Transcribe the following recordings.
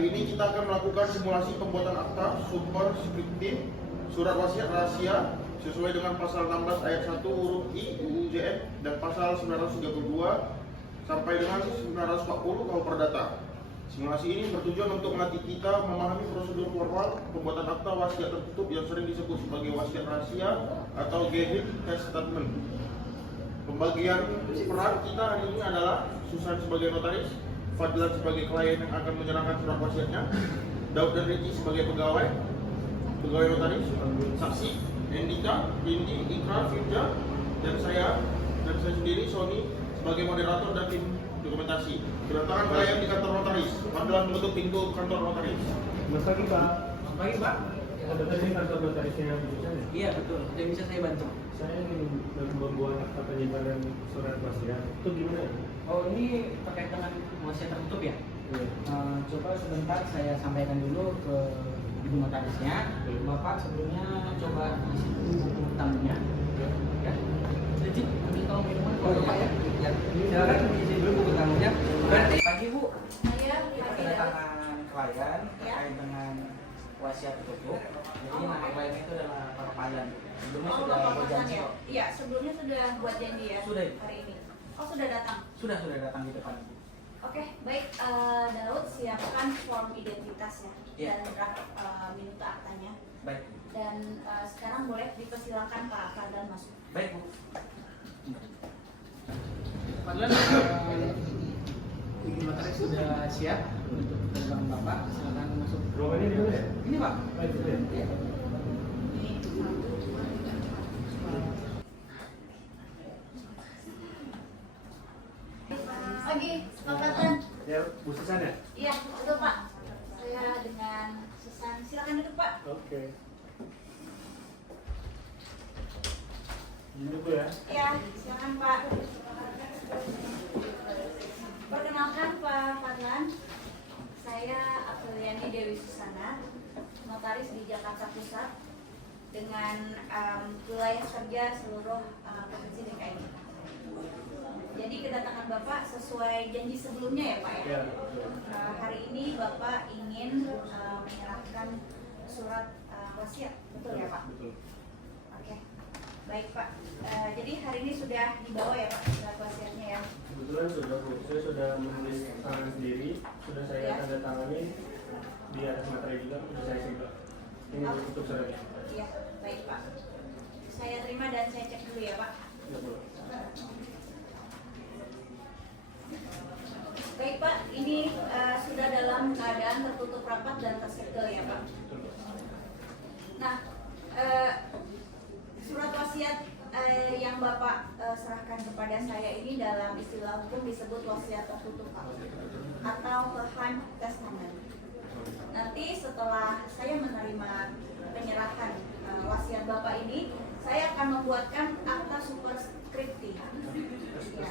Hari ini kita akan melakukan simulasi pembuatan akta superskriptif surat wasiat rahasia sesuai dengan pasal 16 ayat 1 huruf I UU JN dan pasal 932 sampai dengan 940 KUH Perdata. Simulasi ini bertujuan untuk melatih kita memahami prosedur formal pembuatan akta wasiat tertutup yang sering disebut sebagai wasiat rahasia atau Gehig Testament. Pembagian peran kita hari ini adalah Susan sebagai notaris, Fadlan sebagai klien yang akan menyerahkan surat wasiatnya, Daud dan Riki sebagai pegawai notaris, saksi, Endika, Indi, Ikrar, Firja, dan saya sendiri, Sony, sebagai moderator dan tim dokumentasi. Kedatangan klien di kantor notaris, Fadlan menutup pintu kantor notaris. Selamat pagi, Pak. Selamat pagi, Pak. Ada tadi kantor notarisnya bisa? Iya, betul. Ada yang bisa saya bantu? Saya ingin membuat akta penyimpanan surat wasiat. Itu gimana ya? Oh, ini terkait dengan wasiat tertutup ya? Iya. Coba sebentar saya sampaikan dulu ke ibu notarisnya. Bapak sebelumnya coba isi dulu buku tamunya. Ya. Jadi, ambil tolong minuman kalau Bapak ya. Ya. Silakan isi dulu buku tamunya. Berarti pagi Bu. Saya Kedatangan klien terkait dengan wasiat tertutup. Jadi nama klien itu adalah Pak Fadlan. Sebelumnya sudah berjanji kok. Iya, sebelumnya sudah buat janji ya. Sudah. Hari ini. Oh, sudah datang. Sudah datang di depan Ibu. Oke, baik. Daud siapkan form identitas ya Iya. dan draft minuta aktanya. Baik. Dan sekarang boleh dipersilakan Pak Fadlan masuk. Baik Bu. Fadlan, ibu notaris sudah siap untuk kedatangan Bapak. Silakan masuk. Ruangannya di mana ya? Ini Pak. Itu ya. Ya. Pagi, Pak Fadlan. Ya, Bu Susan ya? Iya, betul Pak. Saya dengan Susan. Silakan duduk Pak. Oke. Ini Bu ya? Iya, silakan Pak. Perkenalkan Pak Fadlan. Saya Apriliani Dewi Susana, notaris di Jakarta Pusat dengan wilayah kerja seluruh provinsi DKI. Jadi kedatangan Bapak sesuai janji sebelumnya ya Pak ya? Ya. Hari ini Bapak ingin menyerahkan surat wasiat, betul ya Pak? Betul. Oke, baik Pak. Jadi hari ini sudah dibawa ya Pak surat wasiatnya ya? Kebetulan sudah Bu. Saya sudah menulis tangan sendiri, sudah saya Ya. tanda tangani di atas materai juga, sudah saya simpan. Ini Oh. untuk suratnya. Iya, baik Pak. Saya terima dan saya cek dulu ya Pak. Ya, Bu. Baik Pak, ini sudah dalam keadaan tertutup rapat dan tersegel ya Pak. Betul, Pak. Nah, surat wasiat yang Bapak serahkan kepada saya ini dalam istilah hukum disebut wasiat tertutup Pak, atau Gehig Testament. Nanti setelah saya menerima penyerahan wasiat Bapak ini, saya akan membuatkan akta superskriptif. Ya,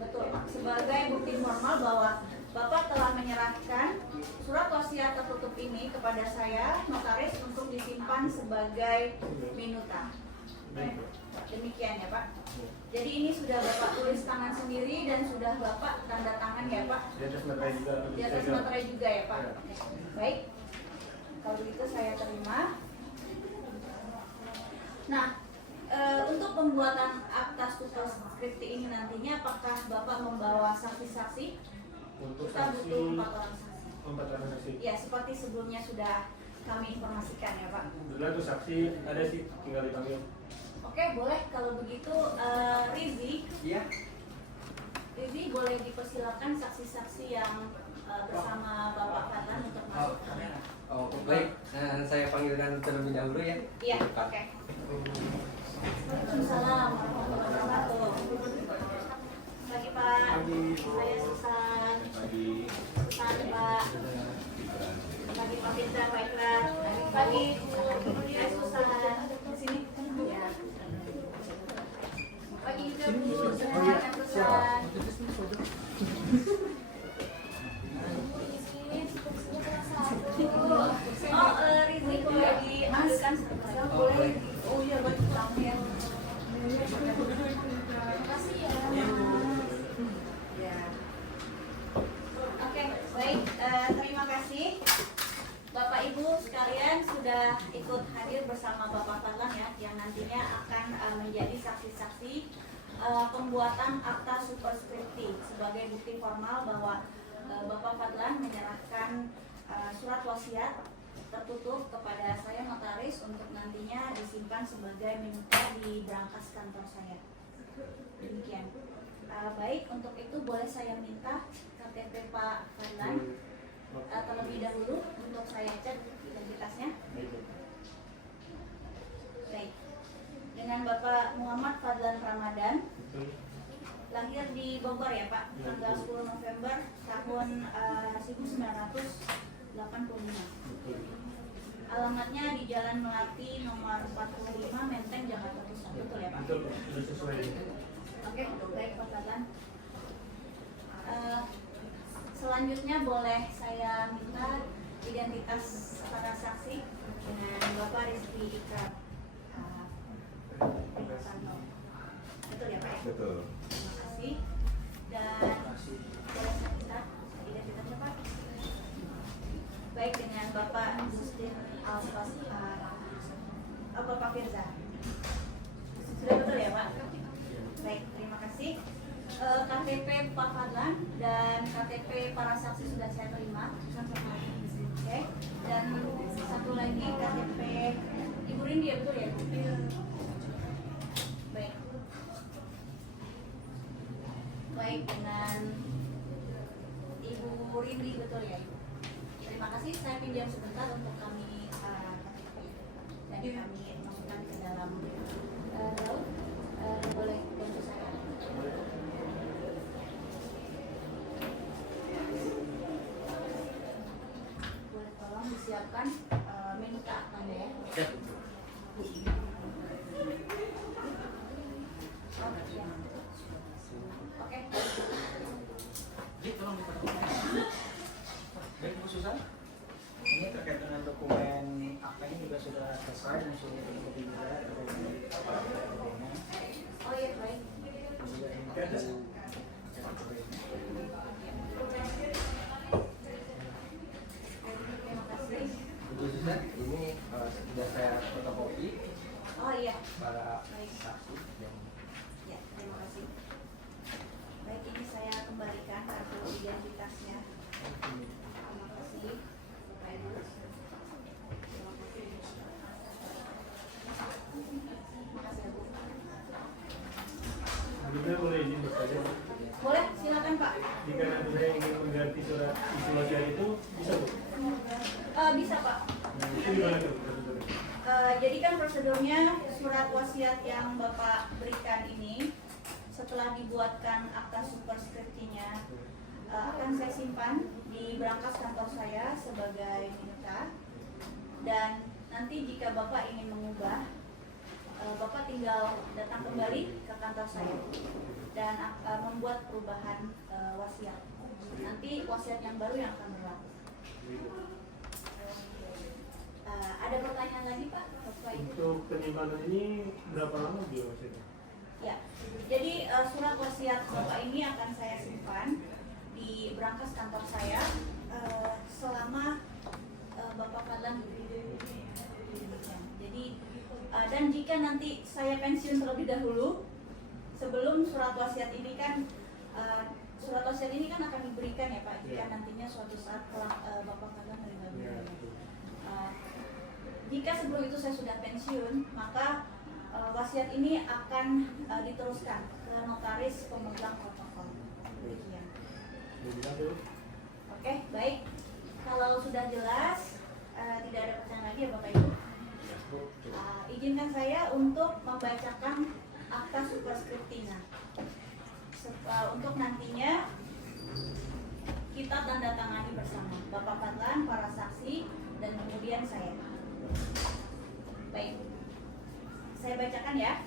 betul Pak. Sebagai bukti formal bahwa Bapak telah menyerahkan surat wasiat tertutup ini kepada saya, notaris, untuk disimpan sebagai minuta. Baik, Bu. Demikian ya Pak. Jadi ini sudah Bapak tulis tangan sendiri dan sudah Bapak tanda tangan ya Pak. Di atas materai juga. Di atas materai juga ya Pak. Baik. Kalau begitu saya terima. Nah, untuk pembuatan akta superskriptif ini nantinya apakah Bapak membawa saksi-saksi? Untuk Kita saksi butuh 4 orang saksi. 4 orang saksi. Ya, seperti sebelumnya sudah kami informasikan ya Pak. Kebetulan tuh saksi ada sih, tinggal dipanggil. Oke, boleh kalau begitu Rizi. Iya. Rizi boleh dipersilakan saksi-saksi yang bersama Bapak Fadlan untuk masuk. Oh, baik. Saya panggilkan terlebih dahulu ya. Iya, oke. Waalaikumsalam warahmatullahi wabarakatuh. Pagi Pak. Saya Susan. Susan Pak. Pagi Pak Fitra, Pak Ikrar. Pagi. Saya Susan. Sini. Ya. Pagi juga Bu. Sehat Susan. Oh, Rizi boleh diambilkan boleh. Oh iya, betul ya. Terima kasih ya. Ya. Oke, baik. Terima kasih. menjadi saksi-saksi pembuatan akta superskripsi sebagai bukti formal bahwa Bapak Fadlan menyerahkan surat wasiat tertutup kepada saya notaris untuk nantinya disimpan sebagai minuta di brankas kantor saya. Demikian. Baik, untuk itu boleh saya minta KTP Pak Fadlan terlebih dahulu untuk saya cek identitasnya. Baik. Dengan Bapak Muhammad Fadlan Ramadan, lahir di Bogor ya Pak, tanggal 10 November tahun 1985. Alamatnya di Jalan Melati nomor 45 Menteng, Jakarta Pusat. Betul ya Pak? Betul, sudah sesuai. Oke, baik Pak Fadlan. Selanjutnya boleh saya minta identitas para saksi dengan Bapak Rizky Ikrar. Betul ya Pak? Betul. Terima kasih. Dan boleh saya minta identitasnya Pak? Baik, dengan Bapak Justin Bapak Firza. Sudah betul ya Pak? Baik, terima kasih. KTP Pak Fadlan dan KTP para saksi sudah saya terima. Oke. Dan satu lagi KTP Ibu Rindi ya, betul ya? Baik. Baik, dengan Ibu Rindi betul ya? Terima kasih, saya pinjam sebentar untuk kami KTP dan kami masukkan ke dalam Daud. Boleh bantu saya? Boleh tolong disiapkan minuta aktanya ya? Oke. Jadi tolong diperhatikan. Baik Bu Susan, ini terkait dengan dokumen akta ini juga sudah selesai dan sudah dikopi juga dokumen. Oh iya, baik. Terima kasih. Bu Susan, ini sudah saya fotokopi Oh iya. para Baik. saksi dan Ya, terima kasih. Baik, ini saya kembalikan kartu identitasnya. Terima kasih. Baik. Terima kasih. Terima kasih Bu. Juga boleh izin bertanya. Boleh, silakan Pak. Jika nanti saya ingin mengganti surat isi wasiat itu, bisa Bu? Bisa Pak. Nah, itu gimana tuh prosedurnya? Jadi kan prosedurnya surat wasiat yang Bapak berikan ini setelah dibuatkan akta superskripsinya akan saya simpan di brankas kantor saya sebagai minuta, dan nanti jika Bapak ingin mengubah, Bapak tinggal datang kembali ke kantor saya dan membuat perubahan wasiat. Nanti wasiat yang baru yang akan berlaku. Ada pertanyaan lagi Pak? Bapak Ibu? Untuk penyimpanan ini berapa lama dia wasiatnya? Ya, jadi surat wasiat Bapak ini akan saya simpan di brankas kantor saya selama Bapak Fadlan jadi dan jika nanti saya pensiun terlebih dahulu, sebelum surat wasiat ini kan surat wasiat ini kan akan diberikan ya Pak jika nantinya suatu saat Bapak Fadlan meninggal dunia. Jika sebelum itu saya sudah pensiun, maka wasiat ini akan diteruskan ke notaris pemegang protokol. Demikian. Oke, baik. Kalau sudah jelas, tidak ada pertanyaan lagi ya Bapak Ibu. Izinkan saya untuk membacakan akta superskripsinya. Untuk nantinya kita tanda tangani bersama Bapak Fadlan, para saksi, dan kemudian saya. Baik. Saya bacakan ya.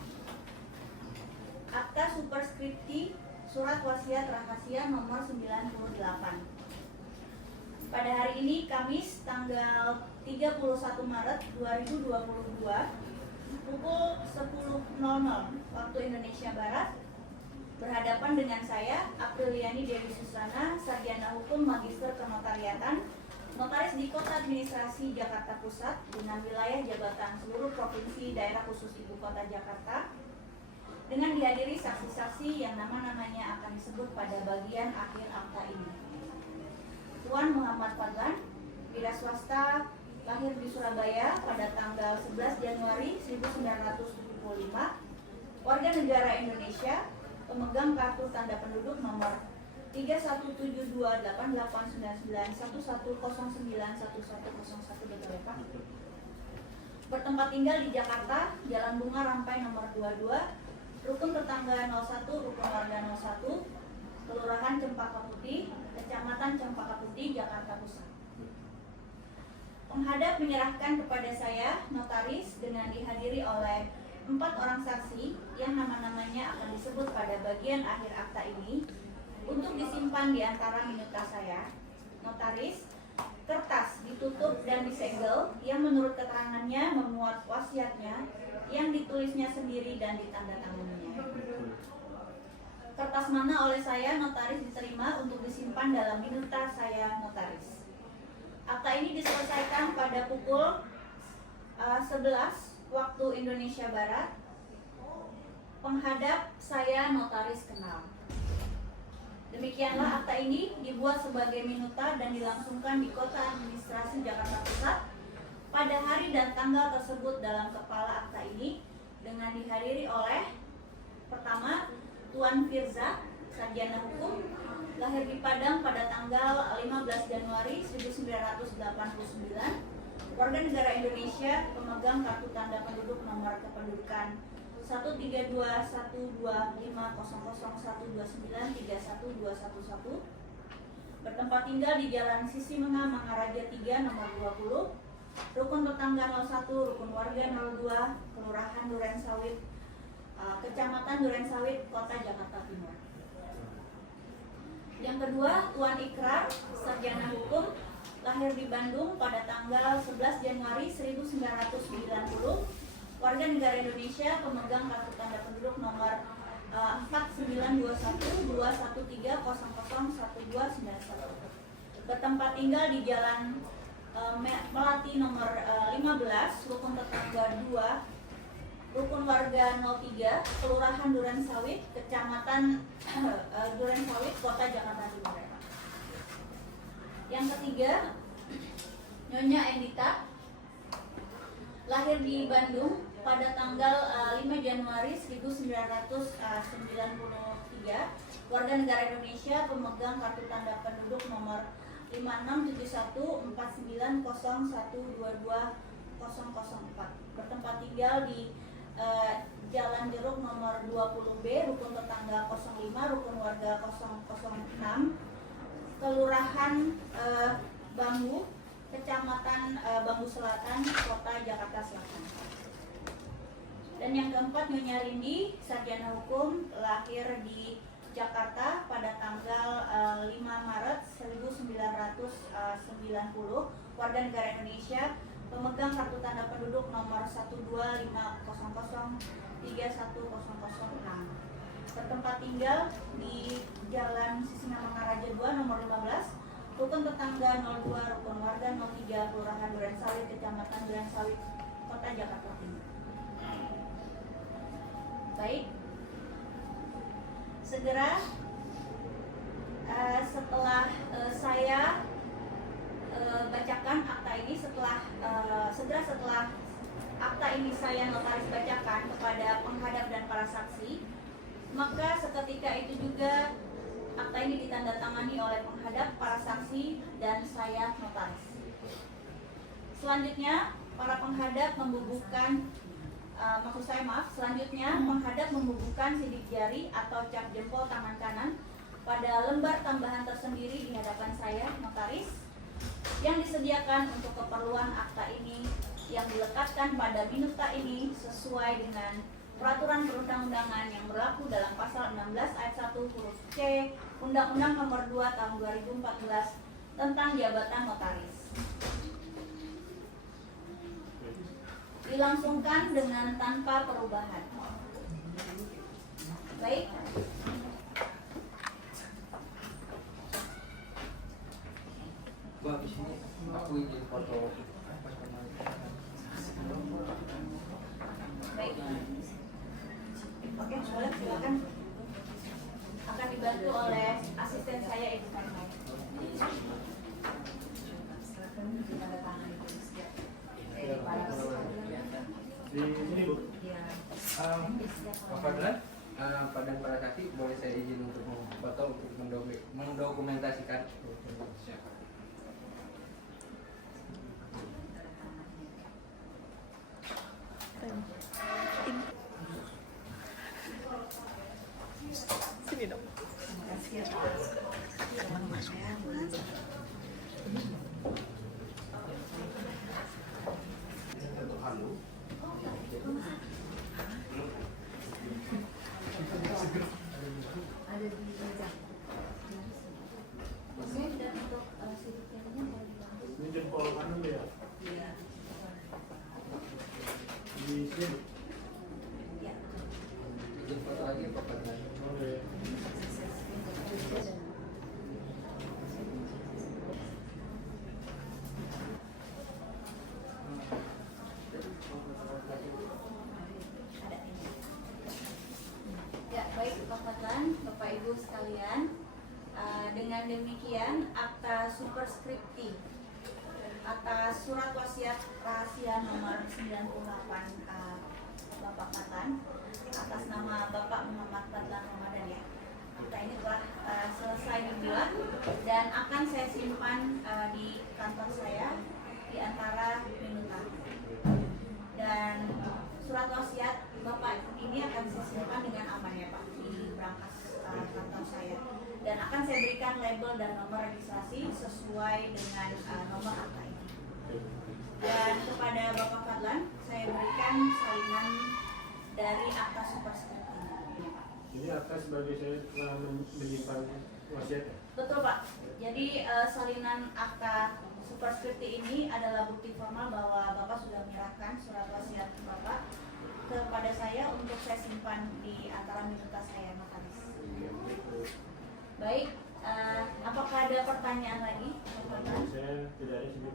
Akta superskripsi surat wasiat rahasia nomor 98. Pada hari ini Kamis tanggal 31 Maret 2022 pukul 10.00 waktu Indonesia Barat, berhadapan dengan saya Apriliani Dewi Susana, sarjana hukum magister kenotariatan, notaris di Kota Administrasi Jakarta Pusat dengan wilayah jabatan seluruh provinsi daerah khusus Ibu Kota Jakarta, dengan dihadiri saksi-saksi yang nama-namanya akan disebut pada bagian akhir akta ini. Tuan Muhammad Fadlan, wira swasta, lahir di Surabaya pada tanggal 11 Januari 1975, warga negara Indonesia, pemegang kartu tanda penduduk nomor 317289911091101, betul ya Pak? Bertempat tinggal di Jakarta, Jalan Bunga Rampai nomor 22, rukun tetangga 01, rukun warga 01, Kelurahan Cempaka Putih, Kecamatan Cempaka Putih, Jakarta Pusat. Penghadap menyerahkan kepada saya, notaris, dengan dihadiri oleh 4 orang saksi yang nama-namanya akan disebut pada bagian akhir akta ini untuk disimpan di antara minuta saya, notaris, kertas ditutup dan disegel yang menurut keterangannya memuat wasiatnya yang ditulisnya sendiri dan ditandatanganinya. Kertas mana oleh saya, notaris, diterima untuk disimpan dalam minuta saya, notaris. Akta ini diselesaikan pada pukul 11 waktu Indonesia Barat. Penghadap saya, notaris, kenal. Demikianlah akta ini dibuat sebagai minuta dan dilangsungkan di Kota Administrasi Jakarta Pusat pada hari dan tanggal tersebut dalam kepala akta ini dengan dihadiri oleh pertama, Tuan Firza, sarjana hukum, lahir di Padang pada tanggal 15 Januari 1989, warga negara Indonesia, pemegang kartu tanda penduduk nomor kependudukan 13215001001293111, bertempat tinggal di Jalan Sisinga Mangaraja 3 nomor 20, rukun tetangga 01, rukun warga 02, Kelurahan Durensawit, Kecamatan Durensawit, Kota Jakarta Timur. Yang kedua, Tuan Ikrar, sarjana hukum, lahir di Bandung pada tanggal 11 Januari 1990, warga negara Indonesia, pemegang kartu tanda penduduk nomor 492113001291, bertempat tinggal di Jalan Melati nomor 15, rukun tetangga 2, rukun warga 03, Kelurahan Durensawit, Kecamatan Durensawit, Kota Jakarta Timur. Yang ketiga, Nyonya Endita, lahir di Bandung pada tanggal 5 Januari 1993, warga negara Indonesia, pemegang kartu tanda penduduk nomor 56714901220004, bertempat tinggal di Jalan Jeruk nomor 20B, rukun tetangga 05, rukun warga 006, Kelurahan Bambu, Kecamatan Bambu Selatan, Kota Jakarta Selatan. Dan yang keempat, Nyonya Rindi, sarjana hukum, lahir di Jakarta pada tanggal 5 Maret 1990, warga negara Indonesia, pemegang kartu tanda penduduk nomor 12500310006, bertempat tinggal di Jalan Sisinga Mangaraja 2 nomor 15, rukun tetangga 02, rukun warga 03, Kelurahan Durensawit, Kecamatan Durensawit, Kota Jakarta Timur. Baik, segera setelah saya bacakan akta ini, segera setelah akta ini saya notaris bacakan kepada penghadap dan para saksi, maka seketika itu juga akta ini ditandatangani oleh penghadap, para saksi, dan saya notaris. Selanjutnya, para penghadap membubuhkan, selanjutnya penghadap membubuhkan sidik jari atau cap jempol tangan kanan pada lembar tambahan tersendiri di hadapan saya, notaris, yang disediakan untuk keperluan akta ini, yang diletakkan pada minuta ini sesuai dengan peraturan perundang-undangan yang berlaku dalam pasal 16 ayat 1 huruf C Undang-Undang Nomor 2 Tahun 2014 tentang jabatan notaris. Dilangsungkan dengan tanpa perubahan. Baik. Bu, habis ini aku izin foto pas Baik. Oke. Mas Soleh silakan, akan dibantu oleh asisten saya Ibu Karmel. Di sini Bu. Pak Fadlan, pada para saksi boleh saya izin untuk memfoto untuk mendokumentasikan. Dan untuk sidik jarinya boleh dibantu. Ini jempol kanan ya. Di sini. Ya. Izin foto lagi Pak Fadlan. Oke. Ada ini. Ya, baik Pak Fadlan, Bapak Ibu sekalian. Dengan demikian, akta superskripti atas surat wasiat rahasia nomor 98 Bapak Fadlan atas nama Bapak Muhammad Fadlan Ramadan ya. Akta ini telah selesai dibuat dan akan saya simpan di kantor saya di antara minuta. Dan surat wasiat Bapak ini akan saya simpan dengan aman ya Pak di brankas kantor saya. Dan akan saya berikan label dan nomor registrasi sesuai dengan nomor akta ini. Dan kepada Bapak Fadlan, saya berikan salinan dari akta superskripti. Ini akta sebagai saya telah menyimpan wasiat. Betul Pak. Jadi salinan akta superskripti ini adalah bukti formal bahwa Bapak sudah menyerahkan surat wasiat Bapak kepada saya untuk saya simpan di antara minuta saya notaris. Baik, apakah ada pertanyaan lagi? Saya tidak ada cukup.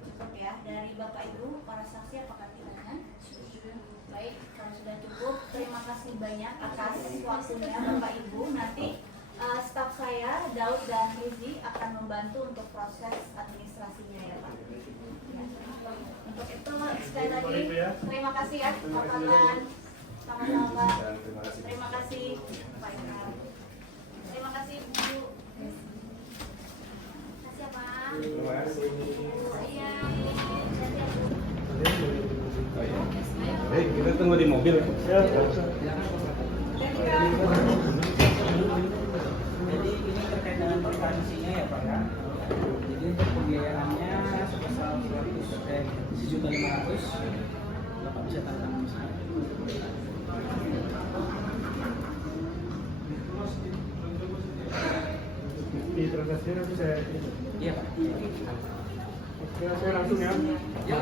Cukup ya, dari Bapak Ibu, para saksi apakah tidak ada? Baik, kalau sudah cukup, terima kasih banyak atas waktunya Bapak Ibu. Nanti staf saya, Daud dan Rizi akan membantu untuk proses administrasinya ya Pak. Ya. Untuk itu sekali lagi, terima kasih ya Pak Fadlan. Sama-sama Pak. Terima kasih Pak Ikram. Terima kasih Bu. Terima kasih ya Pak. Terima kasih. Iya. Hei, kita tunggu di mobil. Ya, Jadi ini terkait dengan pertansinya ya Pak ya. Jadi untuk pembiayaannya sebesar 1.500.000. Bapak bisa tanda tangan saya. di transaksi nanti saya. Iya Pak. Oke, saya langsung ya. Ya,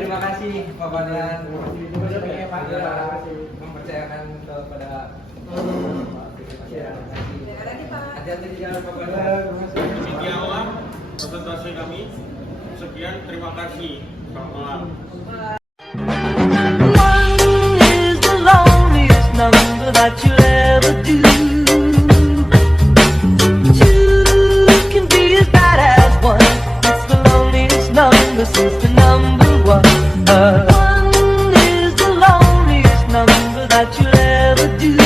terima kasih Pak Fadlan. Terima kasih. Terima kasih ya Pak. Ya, mempercayakan kepada Ya. hati-hati di jalan Pak Fadlan. Sekianlah presentasi kami. Sekian, terima kasih. Selamat malam. One is the loneliest number that you'll ever do. Two can be as bad as one. It's the loneliest number since the number one. One is the loneliest number that you'll ever do.